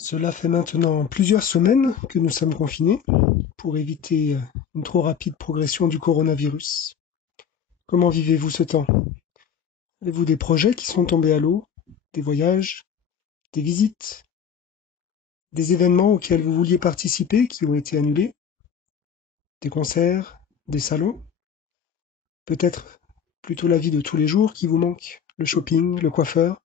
Cela fait maintenant plusieurs semaines que nous sommes confinés pour éviter une trop rapide progression du coronavirus. Comment vivez-vous ce temps? Avez-vous des projets qui sont tombés à l'eau, des voyages, des visites, des événements auxquels vous vouliez participer qui ont été annulés, des concerts, des salons, peut-être plutôt la vie de tous les jours qui vous manque, le shopping, le coiffeur?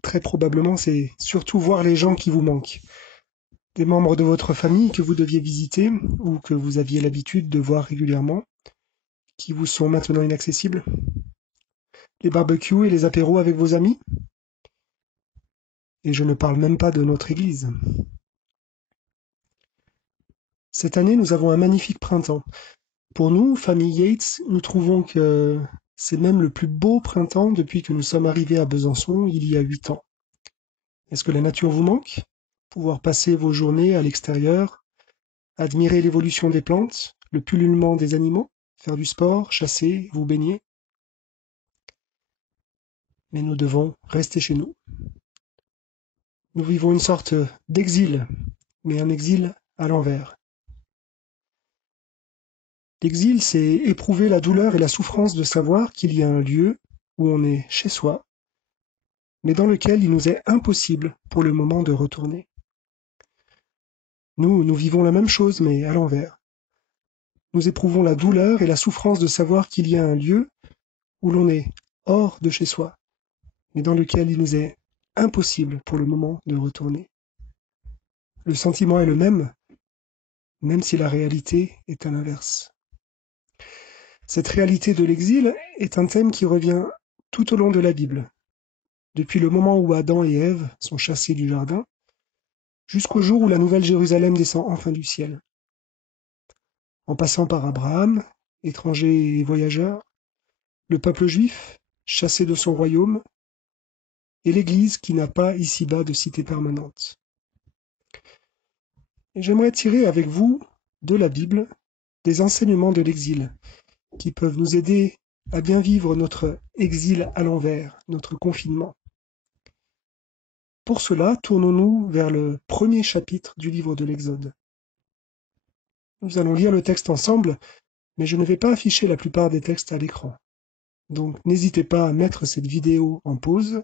Très probablement, c'est surtout voir les gens qui vous manquent. Des membres de votre famille que vous deviez visiter ou que vous aviez l'habitude de voir régulièrement, qui vous sont maintenant inaccessibles? Les barbecues et les apéros avec vos amis? Et je ne parle même pas de notre église. Cette année, nous avons un magnifique printemps. Pour nous, famille Yates, nous trouvons que c'est même le plus beau printemps depuis que nous sommes arrivés à Besançon il y a 8 ans. Est-ce que la nature vous manque? Pouvoir passer vos journées à l'extérieur, admirer l'évolution des plantes, le pullulement des animaux, faire du sport, chasser, vous baigner? Mais nous devons rester chez nous. Nous vivons une sorte d'exil, mais un exil à l'envers. L'exil, c'est éprouver la douleur et la souffrance de savoir qu'il y a un lieu où on est chez soi, mais dans lequel il nous est impossible pour le moment de retourner. Nous vivons la même chose, mais à l'envers. Nous éprouvons la douleur et la souffrance de savoir qu'il y a un lieu où l'on est hors de chez soi, mais dans lequel il nous est impossible pour le moment de retourner. Le sentiment est le même si la réalité est à l'inverse. Cette réalité de l'exil est un thème qui revient tout au long de la Bible, depuis le moment où Adam et Ève sont chassés du jardin, jusqu'au jour où la Nouvelle Jérusalem descend enfin du ciel, en passant par Abraham, étranger et voyageur, le peuple juif, chassé de son royaume, et l'Église qui n'a pas ici-bas de cité permanente. Et j'aimerais tirer avec vous, de la Bible, des enseignements de l'exil, qui peuvent nous aider à bien vivre notre exil à l'envers, notre confinement. Pour cela, tournons-nous vers le premier chapitre du livre de l'Exode. Nous allons lire le texte ensemble, mais je ne vais pas afficher la plupart des textes à l'écran. Donc n'hésitez pas à mettre cette vidéo en pause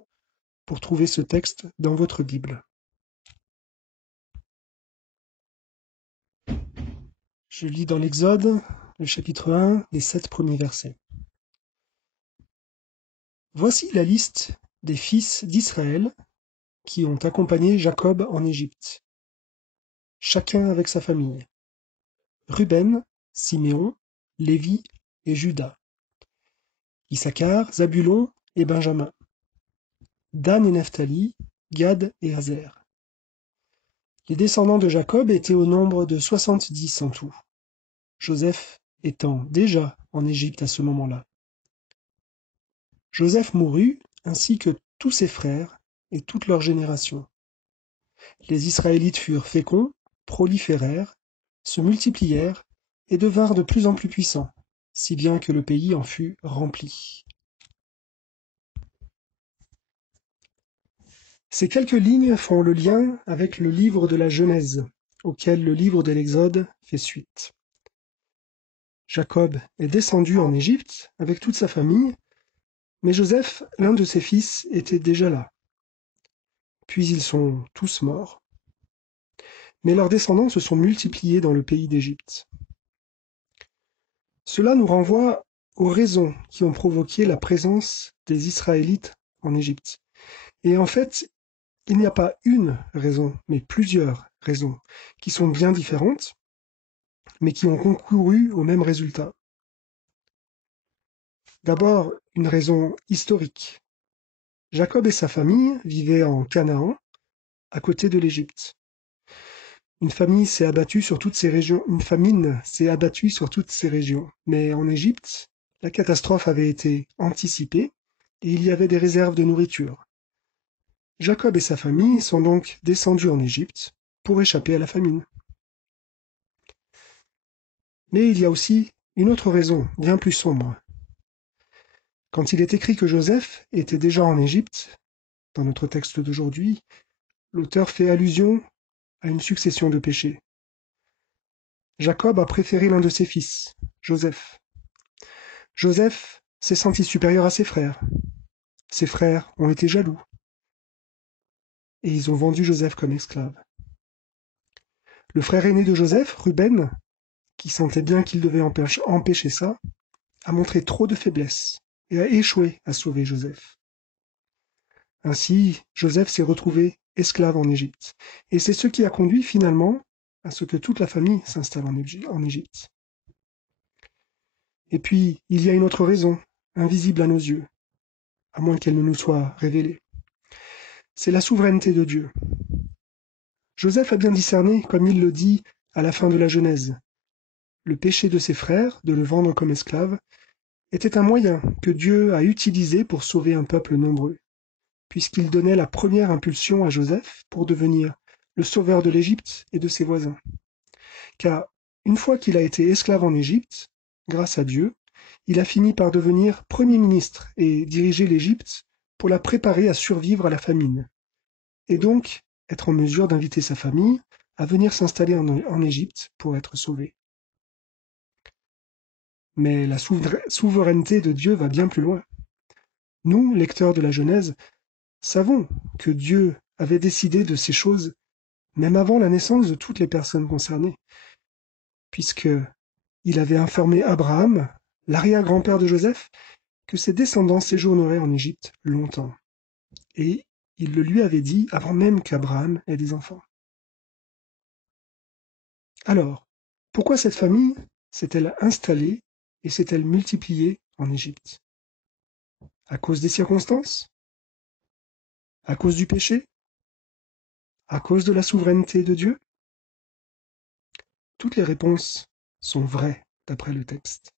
pour trouver ce texte dans votre Bible. Je lis dans l'Exode, le chapitre 1, les 7 premiers versets. Voici la liste des fils d'Israël qui ont accompagné Jacob en Égypte, chacun avec sa famille. Ruben, Siméon, Lévi et Juda. Issachar, Zabulon et Benjamin. Dan et Nephtali, Gad et Aser. Les descendants de Jacob étaient au nombre de 70 en tout, Joseph étant déjà en Égypte à ce moment-là. Joseph mourut, ainsi que tous ses frères et toute leur génération. Les Israélites furent féconds, proliférèrent, se multiplièrent et devinrent de plus en plus puissants, si bien que le pays en fut rempli. Ces quelques lignes font le lien avec le livre de la Genèse, auquel le livre de l'Exode fait suite. Jacob est descendu en Égypte avec toute sa famille, mais Joseph, l'un de ses fils, était déjà là. Puis ils sont tous morts. Mais leurs descendants se sont multipliés dans le pays d'Égypte. Cela nous renvoie aux raisons qui ont provoqué la présence des Israélites en Égypte. Et en fait, il n'y a pas une raison, mais plusieurs raisons, qui sont bien différentes, mais qui ont concouru au même résultat. D'abord, une raison historique. Jacob et sa famille vivaient en Canaan, à côté de l'Égypte. Une famine s'est abattue sur toutes ces régions, mais en Égypte, la catastrophe avait été anticipée et il y avait des réserves de nourriture. Jacob et sa famille sont donc descendus en Égypte pour échapper à la famine. Mais il y a aussi une autre raison, bien plus sombre. Quand il est écrit que Joseph était déjà en Égypte, Dans notre texte d'aujourd'hui, l'auteur fait allusion à une succession de péchés. Jacob a préféré l'un de ses fils, Joseph. Joseph s'est senti supérieur à ses frères. Ses frères ont été jaloux et ils ont vendu Joseph comme esclave. Le frère aîné de Joseph, Ruben, qui sentait bien qu'il devait empêcher ça, a montré trop de faiblesse et a échoué à sauver Joseph. Ainsi, Joseph s'est retrouvé esclave en Égypte. Et c'est ce qui a conduit finalement à ce que toute la famille s'installe en Égypte. Et puis, il y a une autre raison, invisible à nos yeux, à moins qu'elle ne nous soit révélée. C'est la souveraineté de Dieu. Joseph a bien discerné, comme il le dit à la fin de la Genèse, le péché de ses frères, de le vendre comme esclave, était un moyen que Dieu a utilisé pour sauver un peuple nombreux, puisqu'il donnait la première impulsion à Joseph pour devenir le sauveur de l'Égypte et de ses voisins. Car une fois qu'il a été esclave en Égypte, grâce à Dieu, il a fini par devenir Premier ministre et diriger l'Égypte pour la préparer à survivre à la famine, et donc être en mesure d'inviter sa famille à venir s'installer en Égypte pour être sauvé. Mais la souveraineté de Dieu va bien plus loin. Nous, lecteurs de la Genèse, savons que Dieu avait décidé de ces choses même avant la naissance de toutes les personnes concernées, puisque il avait informé Abraham, l'arrière-grand-père de Joseph, que ses descendants séjourneraient en Égypte longtemps. Et il le lui avait dit avant même qu'Abraham ait des enfants. Alors, pourquoi cette famille s'est-elle installée et s'est-elle multipliée en Égypte? À cause des circonstances? À cause du péché? À cause de la souveraineté de Dieu? Toutes les réponses sont vraies d'après le texte.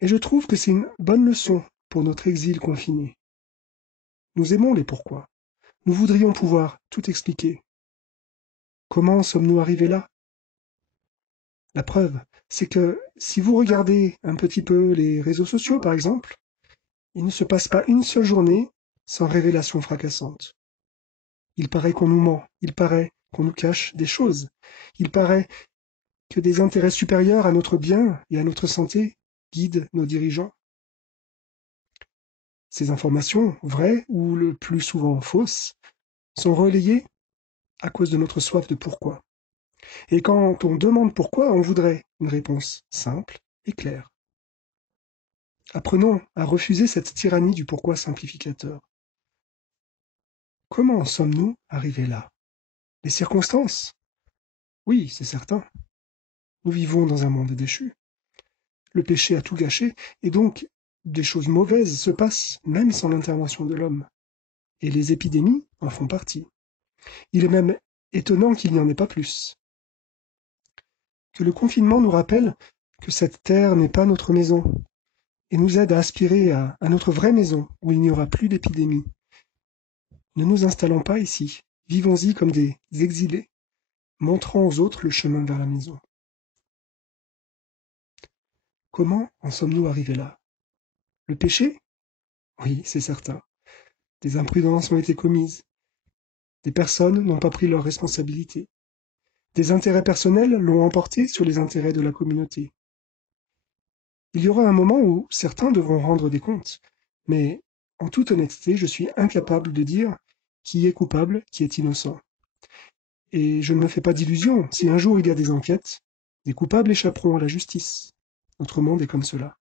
Et je trouve que c'est une bonne leçon pour notre exil confiné. Nous aimons les pourquoi. Nous voudrions pouvoir tout expliquer. Comment sommes-nous arrivés là? La preuve, c'est que si vous regardez un petit peu les réseaux sociaux, par exemple, il ne se passe pas une seule journée sans révélation fracassante. Il paraît qu'on nous ment, il paraît qu'on nous cache des choses, il paraît que des intérêts supérieurs à notre bien et à notre santé guident nos dirigeants. Ces informations, vraies ou le plus souvent fausses, sont relayées à cause de notre soif de pourquoi. Et quand on demande pourquoi, on voudrait une réponse simple et claire. Apprenons à refuser cette tyrannie du pourquoi simplificateur. Comment sommes-nous arrivés là? Les circonstances? Oui, c'est certain. Nous vivons dans un monde déchu. Le péché a tout gâché, et donc des choses mauvaises se passent même sans l'intervention de l'homme. Et les épidémies en font partie. Il est même étonnant qu'il n'y en ait pas plus. Que le confinement nous rappelle que cette terre n'est pas notre maison, et nous aide à aspirer à notre vraie maison, où il n'y aura plus d'épidémie. Ne nous installons pas ici, vivons-y comme des exilés, montrant aux autres le chemin vers la maison. Comment en sommes-nous arrivés là? Le péché? Oui, c'est certain. Des imprudences ont été commises. Des personnes n'ont pas pris leurs responsabilités. Des intérêts personnels l'ont emporté sur les intérêts de la communauté. Il y aura un moment où certains devront rendre des comptes, mais en toute honnêteté, je suis incapable de dire qui est coupable, qui est innocent. Et je ne me fais pas d'illusions, si un jour il y a des enquêtes, des coupables échapperont à la justice. Notre monde est comme cela.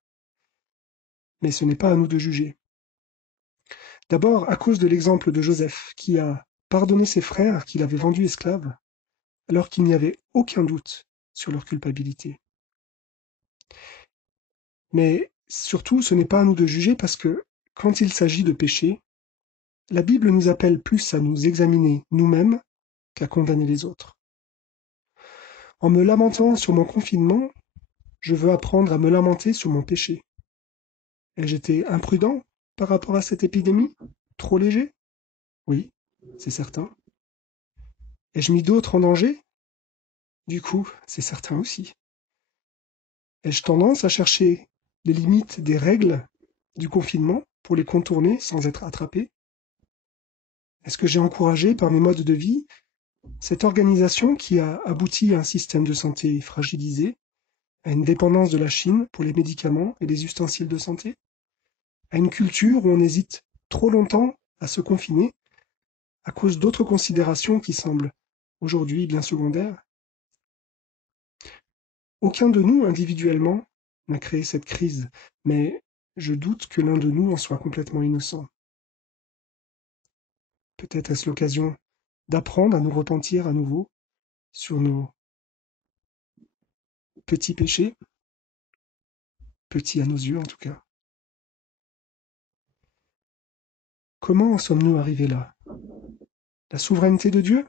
Mais ce n'est pas à nous de juger. D'abord à cause de l'exemple de Joseph, qui a pardonné ses frères qu'il avait vendus esclaves, alors qu'il n'y avait aucun doute sur leur culpabilité. Mais surtout, ce n'est pas à nous de juger parce que, quand il s'agit de péché, la Bible nous appelle plus à nous examiner nous-mêmes qu'à condamner les autres. En me lamentant sur mon confinement, je veux apprendre à me lamenter sur mon péché. Ai-je été imprudent par rapport à cette épidémie? Trop léger? Oui, c'est certain. Ai-je mis d'autres en danger? Du coup, c'est certain aussi. Ai-je tendance à chercher les limites des règles du confinement pour les contourner sans être attrapé? Est-ce que j'ai encouragé par mes modes de vie cette organisation qui a abouti à un système de santé fragilisé, à une dépendance de la Chine pour les médicaments et les ustensiles de santé, à une culture où on hésite trop longtemps à se confiner à cause d'autres considérations qui semblent aujourd'hui bien secondaires? Aucun de nous, individuellement, n'a créé cette crise, mais je doute que l'un de nous en soit complètement innocent. Peut-être est-ce l'occasion d'apprendre à nous repentir à nouveau sur nos petits péchés, petits à nos yeux en tout cas. Comment en sommes-nous arrivés là? La souveraineté de Dieu?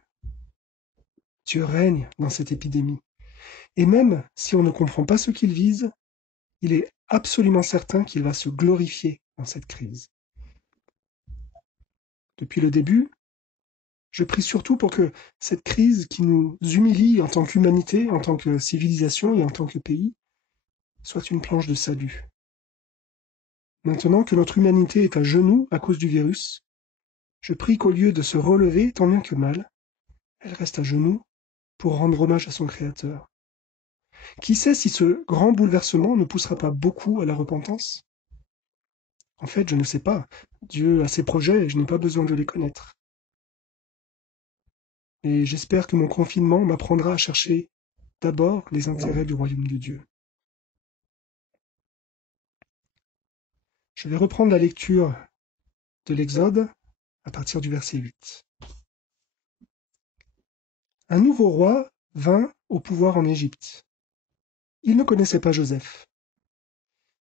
Dieu règne dans cette épidémie. Et même si on ne comprend pas ce qu'il vise, il est absolument certain qu'il va se glorifier dans cette crise. Depuis le début, je prie surtout pour que cette crise qui nous humilie en tant qu'humanité, en tant que civilisation et en tant que pays, soit une planche de salut. Maintenant que notre humanité est à genoux à cause du virus, je prie qu'au lieu de se relever tant bien que mal, elle reste à genoux pour rendre hommage à son Créateur. Qui sait si ce grand bouleversement ne poussera pas beaucoup à la repentance? En fait, je ne sais pas. Dieu a ses projets et je n'ai pas besoin de les connaître. Et j'espère que mon confinement m'apprendra à chercher d'abord les intérêts du royaume de Dieu. Je vais reprendre la lecture de l'Exode à partir du verset 8. Un nouveau roi vint au pouvoir en Égypte. Il ne connaissait pas Joseph.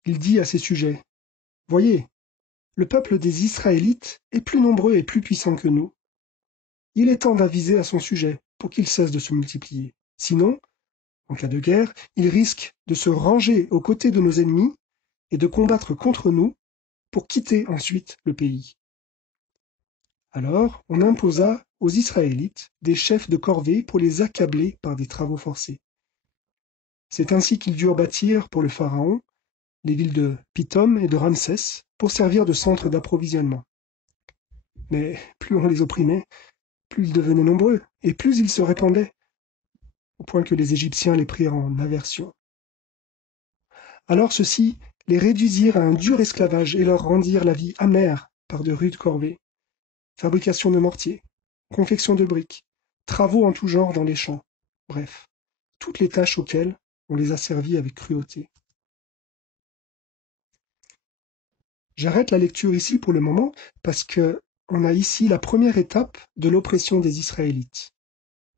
Il dit à ses sujets: « Voyez, le peuple des Israélites est plus nombreux et plus puissant que nous. Il est temps d'aviser à son sujet pour qu'il cesse de se multiplier. Sinon, en cas de guerre, il risque de se ranger aux côtés de nos ennemis et de combattre contre nous pour quitter ensuite le pays. » Alors on imposa aux Israélites des chefs de corvée pour les accabler par des travaux forcés. C'est ainsi qu'ils durent bâtir pour le pharaon les villes de Pithom et de Ramsès pour servir de centre d'approvisionnement. Mais plus on les opprimait, plus ils devenaient nombreux, et plus ils se répandaient, au point que les Égyptiens les prirent en aversion. Alors ceux-ci les réduisirent à un dur esclavage et leur rendirent la vie amère par de rudes corvées, fabrication de mortiers, confection de briques, travaux en tout genre dans les champs, bref, toutes les tâches auxquelles on les a servis avec cruauté. J'arrête la lecture ici pour le moment parce que on a ici la première étape de l'oppression des Israélites,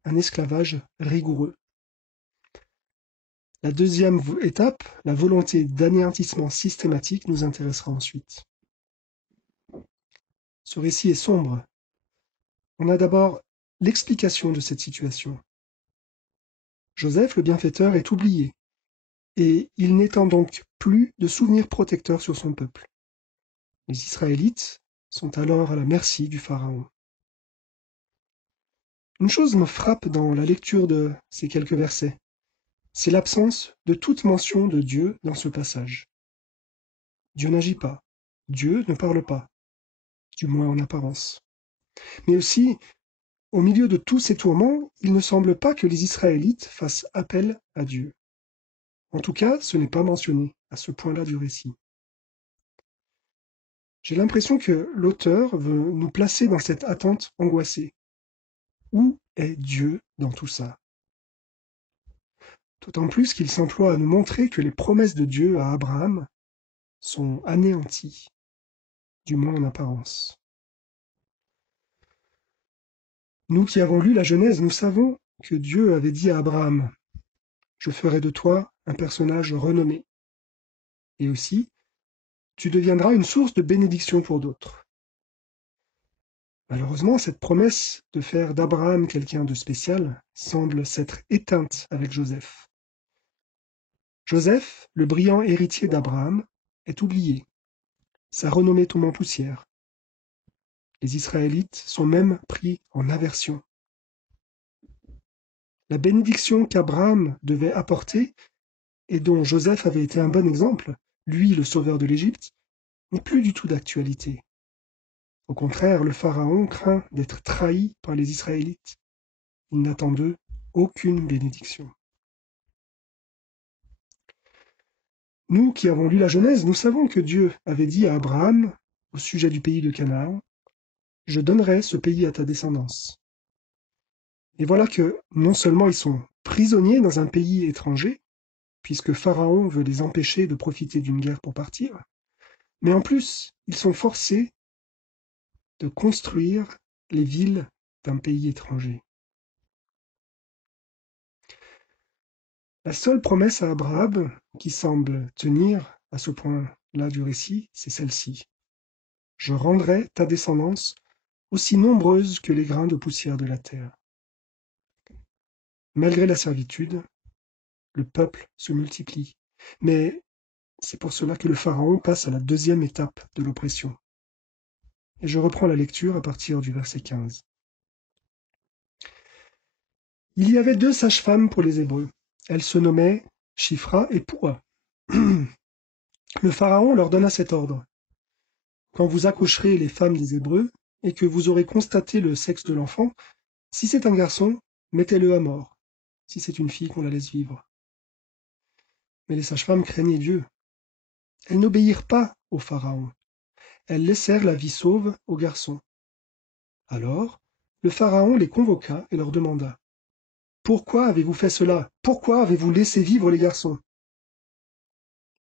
un esclavage rigoureux. La deuxième étape, la volonté d'anéantissement systématique, nous intéressera ensuite. Ce récit est sombre. On a d'abord l'explication de cette situation. Joseph, le bienfaiteur, est oublié, et il n'étend donc plus de souvenir protecteur sur son peuple. Les Israélites sont alors à la merci du Pharaon. Une chose me frappe dans la lecture de ces quelques versets, c'est l'absence de toute mention de Dieu dans ce passage. Dieu n'agit pas, Dieu ne parle pas, du moins en apparence. Mais aussi, au milieu de tous ces tourments, il ne semble pas que les Israélites fassent appel à Dieu. En tout cas, ce n'est pas mentionné à ce point-là du récit. J'ai l'impression que l'auteur veut nous placer dans cette attente angoissée. Où est Dieu dans tout ça? D'autant plus qu'il s'emploie à nous montrer que les promesses de Dieu à Abraham sont anéanties, du moins en apparence. Nous qui avons lu la Genèse, nous savons que Dieu avait dit à Abraham: « Je ferai de toi un personnage renommé. Et aussi, tu deviendras une source de bénédiction pour d'autres. » Malheureusement, cette promesse de faire d'Abraham quelqu'un de spécial semble s'être éteinte avec Joseph. Joseph, le brillant héritier d'Abraham, est oublié. Sa renommée tombe en poussière. Les Israélites sont même pris en aversion. La bénédiction qu'Abraham devait apporter, et dont Joseph avait été un bon exemple, lui le sauveur de l'Égypte, n'est plus du tout d'actualité. Au contraire, le Pharaon craint d'être trahi par les Israélites. Il n'attend d'eux aucune bénédiction. Nous qui avons lu la Genèse, nous savons que Dieu avait dit à Abraham, au sujet du pays de Canaan, « Je donnerai ce pays à ta descendance ». Et voilà que non seulement ils sont prisonniers dans un pays étranger, puisque Pharaon veut les empêcher de profiter d'une guerre pour partir, mais en plus, ils sont forcés de construire les villes d'un pays étranger. La seule promesse à Abraham qui semble tenir à ce point-là du récit, c'est celle-ci. « Je rendrai ta descendance aussi nombreuse que les grains de poussière de la terre. » Malgré la servitude, le peuple se multiplie. Mais c'est pour cela que le Pharaon passe à la deuxième étape de l'oppression. Et je reprends la lecture à partir du verset 15. Il y avait 2 sages-femmes pour les Hébreux. Elles se nommaient Shifra et Poua. Le Pharaon leur donna cet ordre. Quand vous accoucherez les femmes des Hébreux, et que vous aurez constaté le sexe de l'enfant, si c'est un garçon, mettez-le à mort. Si c'est une fille, qu'on la laisse vivre. Mais les sages-femmes craignaient Dieu. Elles n'obéirent pas au Pharaon. Elles laissèrent la vie sauve aux garçons. Alors, le Pharaon les convoqua et leur demanda : « Pourquoi avez-vous fait cela ? Pourquoi avez-vous laissé vivre les garçons ?»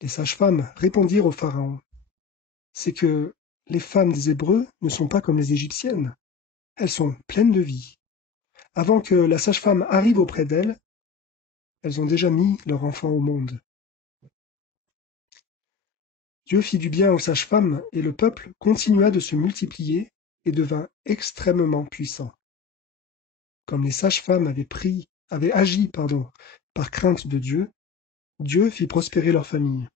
Les sages-femmes répondirent au Pharaon : « C'est que les femmes des Hébreux ne sont pas comme les Égyptiennes. Elles sont pleines de vie. Avant que la sage-femme arrive auprès d'elles, elles ont déjà mis leur enfant au monde. » Dieu fit du bien aux sages-femmes, et le peuple continua de se multiplier et devint extrêmement puissant. Comme les sages-femmes avaient agi par crainte de Dieu, Dieu fit prospérer leur famille.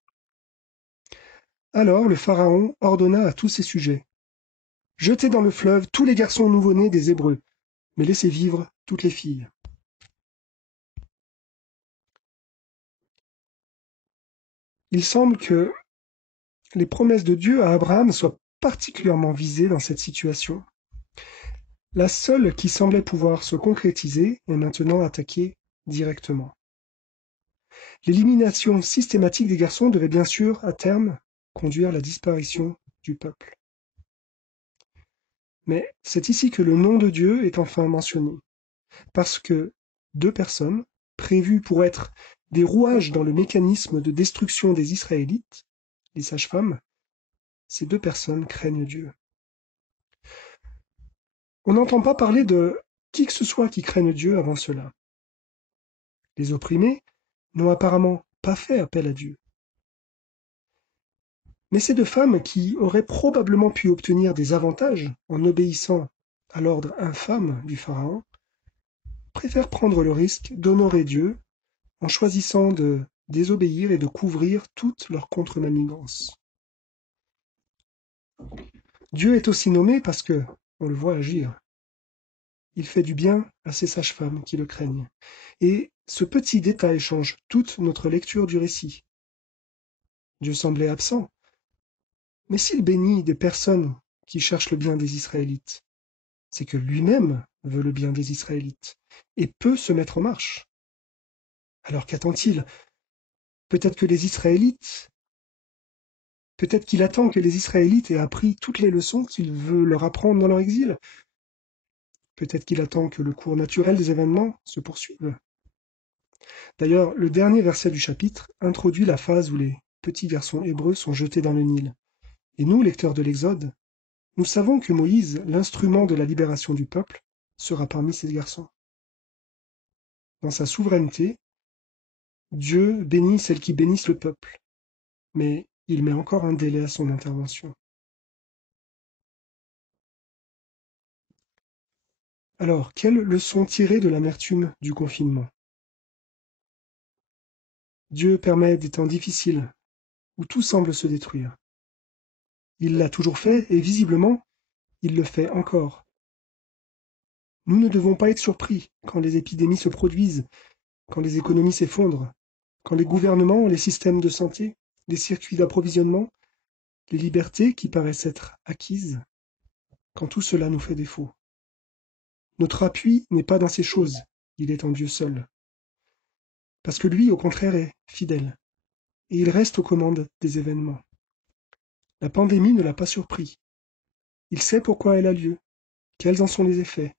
Alors le Pharaon ordonna à tous ses sujets : « Jetez dans le fleuve tous les garçons nouveau-nés des Hébreux, mais laissez vivre toutes les filles. » Il semble que les promesses de Dieu à Abraham soient particulièrement visées dans cette situation. La seule qui semblait pouvoir se concrétiser est maintenant attaquée directement. L'élimination systématique des garçons devait bien sûr, à terme, conduire à la disparition du peuple. Mais c'est ici que le nom de Dieu est enfin mentionné, parce que 2 personnes, prévues pour être des rouages dans le mécanisme de destruction des Israélites, les sages-femmes, ces 2 personnes craignent Dieu. On n'entend pas parler de qui que ce soit qui craigne Dieu avant cela. Les opprimés n'ont apparemment pas fait appel à Dieu. Mais ces 2 femmes qui auraient probablement pu obtenir des avantages en obéissant à l'ordre infâme du Pharaon, préfèrent prendre le risque d'honorer Dieu en choisissant de désobéir et de couvrir toute leur contre-manigance. Dieu est aussi nommé parce que, on le voit agir, il fait du bien à ces sages-femmes qui le craignent. Et ce petit détail change toute notre lecture du récit. Dieu semblait absent. Mais s'il bénit des personnes qui cherchent le bien des Israélites, c'est que lui-même veut le bien des Israélites et peut se mettre en marche. Alors qu'attend-il ? Peut-être qu'il attend que les Israélites aient appris toutes les leçons qu'il veut leur apprendre dans leur exil. Peut-être qu'il attend que le cours naturel des événements se poursuive. D'ailleurs, le dernier verset du chapitre introduit la phase où les petits garçons hébreux sont jetés dans le Nil. Et nous, lecteurs de l'Exode, nous savons que Moïse, l'instrument de la libération du peuple, sera parmi ces garçons. Dans sa souveraineté, Dieu bénit celles qui bénissent le peuple, mais il met encore un délai à son intervention. Alors, quelle leçon tirer de l'amertume du confinement ? Dieu permet des temps difficiles, où tout semble se détruire. Il l'a toujours fait, et visiblement, il le fait encore. Nous ne devons pas être surpris quand les épidémies se produisent, quand les économies s'effondrent, quand les gouvernements, les systèmes de santé, les circuits d'approvisionnement, les libertés qui paraissent être acquises quand tout cela nous fait défaut. Notre appui n'est pas dans ces choses, il est en Dieu seul. Parce que lui, au contraire, est fidèle, et il reste aux commandes des événements. La pandémie ne l'a pas surpris. Il sait pourquoi elle a lieu, quels en sont les effets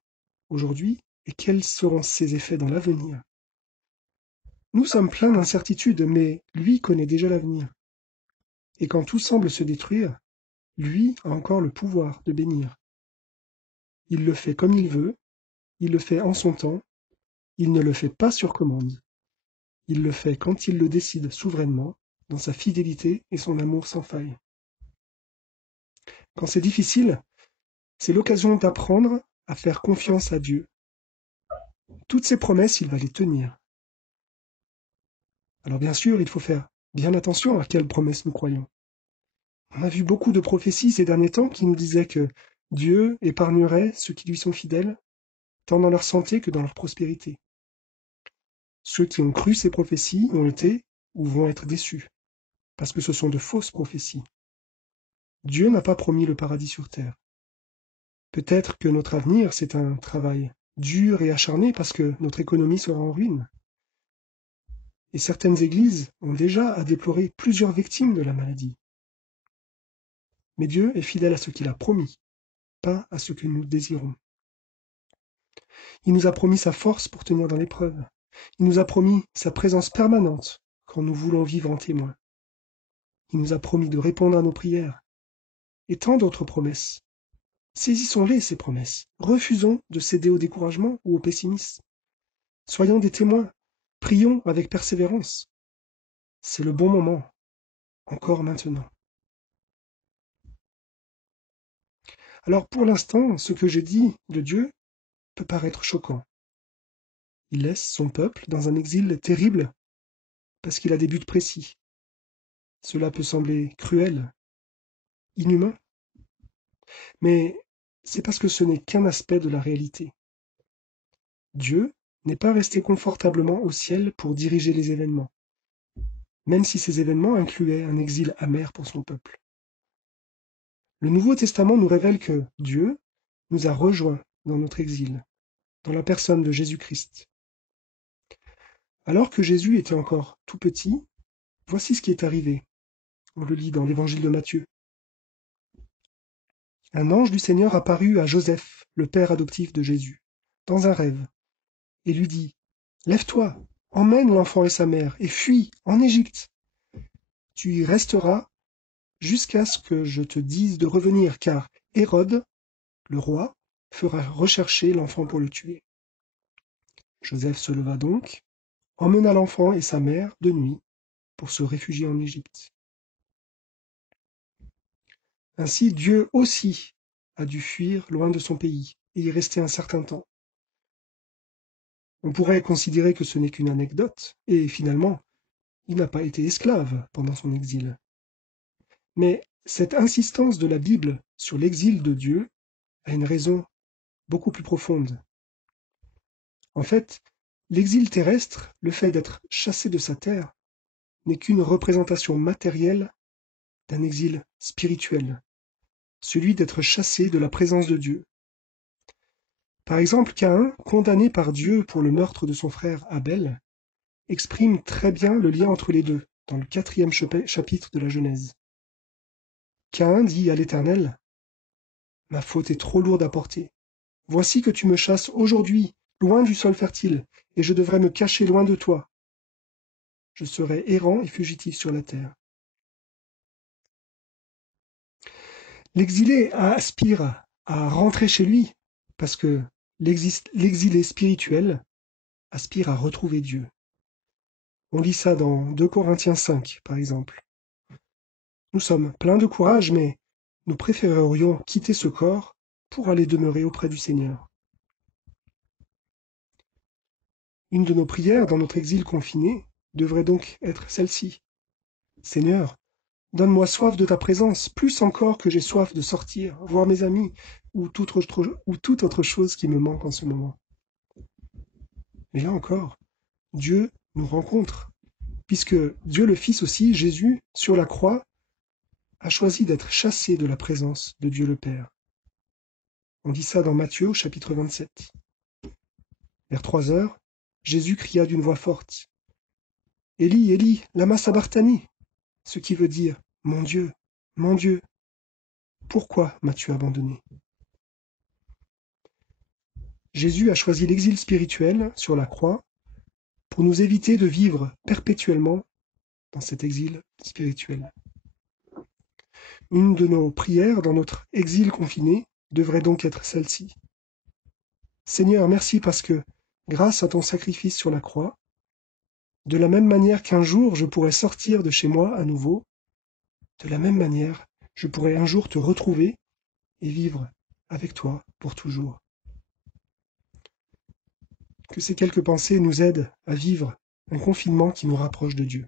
aujourd'hui, et quels seront ses effets dans l'avenir. Nous sommes pleins d'incertitudes, mais lui connaît déjà l'avenir. Et quand tout semble se détruire, lui a encore le pouvoir de bénir. Il le fait comme il veut, il le fait en son temps, il ne le fait pas sur commande. Il le fait quand il le décide souverainement, dans sa fidélité et son amour sans faille. Quand c'est difficile, c'est l'occasion d'apprendre à faire confiance à Dieu. Toutes ses promesses, il va les tenir. Alors bien sûr, il faut faire bien attention à quelles promesses nous croyons. On a vu beaucoup de prophéties ces derniers temps qui nous disaient que Dieu épargnerait ceux qui lui sont fidèles, tant dans leur santé que dans leur prospérité. Ceux qui ont cru ces prophéties ont été ou vont être déçus, parce que ce sont de fausses prophéties. Dieu n'a pas promis le paradis sur terre. Peut-être que notre avenir, c'est un travail dur et acharné parce que notre économie sera en ruine. Et certaines églises ont déjà à déplorer plusieurs victimes de la maladie. Mais Dieu est fidèle à ce qu'il a promis, pas à ce que nous désirons. Il nous a promis sa force pour tenir dans l'épreuve. Il nous a promis sa présence permanente quand nous voulons vivre en témoin. Il nous a promis de répondre à nos prières. Et tant d'autres promesses. Saisissons-les, ces promesses. Refusons de céder au découragement ou au pessimisme. Soyons des témoins. Prions avec persévérance. C'est le bon moment, encore maintenant. Alors pour l'instant, ce que je dis de Dieu peut paraître choquant. Il laisse son peuple dans un exil terrible parce qu'il a des buts précis. Cela peut sembler cruel, inhumain, mais c'est parce que ce n'est qu'un aspect de la réalité. Dieu n'est pas resté confortablement au ciel pour diriger les événements, même si ces événements incluaient un exil amer pour son peuple. Le Nouveau Testament nous révèle que Dieu nous a rejoints dans notre exil, dans la personne de Jésus-Christ. Alors que Jésus était encore tout petit, voici ce qui est arrivé. On le lit dans l'évangile de Matthieu. Un ange du Seigneur apparut à Joseph, le père adoptif de Jésus, dans un rêve, et lui dit : « Lève-toi, emmène l'enfant et sa mère, et fuis en Égypte. Tu y resteras jusqu'à ce que je te dise de revenir, car Hérode, le roi, fera rechercher l'enfant pour le tuer. » Joseph se leva donc, emmena l'enfant et sa mère de nuit pour se réfugier en Égypte. Ainsi, Dieu aussi a dû fuir loin de son pays et y rester un certain temps. On pourrait considérer que ce n'est qu'une anecdote, et finalement, il n'a pas été esclave pendant son exil. Mais cette insistance de la Bible sur l'exil de Dieu a une raison beaucoup plus profonde. En fait, l'exil terrestre, le fait d'être chassé de sa terre, n'est qu'une représentation matérielle d'un exil spirituel, celui d'être chassé de la présence de Dieu. Par exemple, Caïn, condamné par Dieu pour le meurtre de son frère Abel, exprime très bien le lien entre les deux dans le 4e chapitre de la Genèse. Caïn dit à l'Éternel : « Ma faute est trop lourde à porter. Voici que tu me chasses aujourd'hui, loin du sol fertile, et je devrais me cacher loin de toi. Je serai errant et fugitif sur la terre. » L'exilé aspire à rentrer chez lui, parce que l'exilé spirituel aspire à retrouver Dieu. On lit ça dans 2 Corinthiens 5, par exemple. Nous sommes pleins de courage, mais nous préférerions quitter ce corps pour aller demeurer auprès du Seigneur. Une de nos prières dans notre exil confiné devrait donc être celle-ci. Seigneur, donne-moi soif de ta présence, plus encore que j'ai soif de sortir, voir mes amis, ou toute autre chose qui me manque en ce moment. Mais là encore, Dieu nous rencontre, puisque Dieu le Fils aussi, Jésus, sur la croix, a choisi d'être chassé de la présence de Dieu le Père. On dit ça dans Matthieu au chapitre 27. Vers 3 heures, Jésus cria d'une voix forte, « Élie, Élie, lama sabachthani » ce qui veut dire « Mon Dieu, pourquoi m'as-tu abandonné ?» Jésus a choisi l'exil spirituel sur la croix pour nous éviter de vivre perpétuellement dans cet exil spirituel. Une de nos prières dans notre exil confiné devrait donc être celle-ci. Seigneur, merci parce que, grâce à ton sacrifice sur la croix, de la même manière qu'un jour je pourrais sortir de chez moi à nouveau, de la même manière je pourrais un jour te retrouver et vivre avec toi pour toujours. Que ces quelques pensées nous aident à vivre un confinement qui nous rapproche de Dieu.